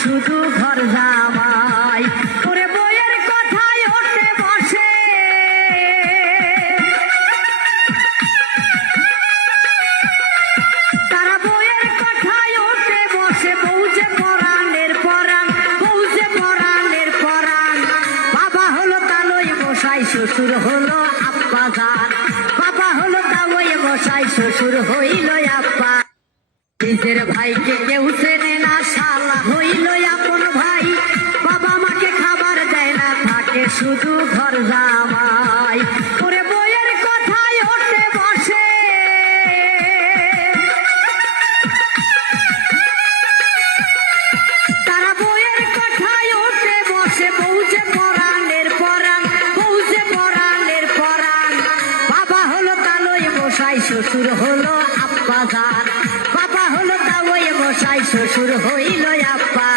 শুধু ঘর জামাই। ওরে বইয়ের কথায় ওঠে বসে, তারা বইয়ের কথায় ওঠে বসে। বউ যে পরাণের পরাণ, বউ যে পরাণের পরাণ। বাবা হলো তালই মশাই, শ্বশুর হলো আব্বা জান। বাবা হলো তালই মশাই, শ্বশুর হইল আব্বা। নিজের ভাইকে কেউ চেনে না, শালা হইল আপন ভাই। বাবা মাকে খাবার দেয় না, থাকে শুধু ঘর জামাই। ওরে বইয়ের কথায় ওঠে বসে, তারা বইয়ের কথায় ওঠে বসে। বউ যে পরাণের পরাণ, বউ যে পরাণের পরাণ। বাবা হলো তালই মশাই, শ্বশুর হলো আব্বা জান। বাবা হলো তালই মশাই, শ্বশুর হইল আব্বা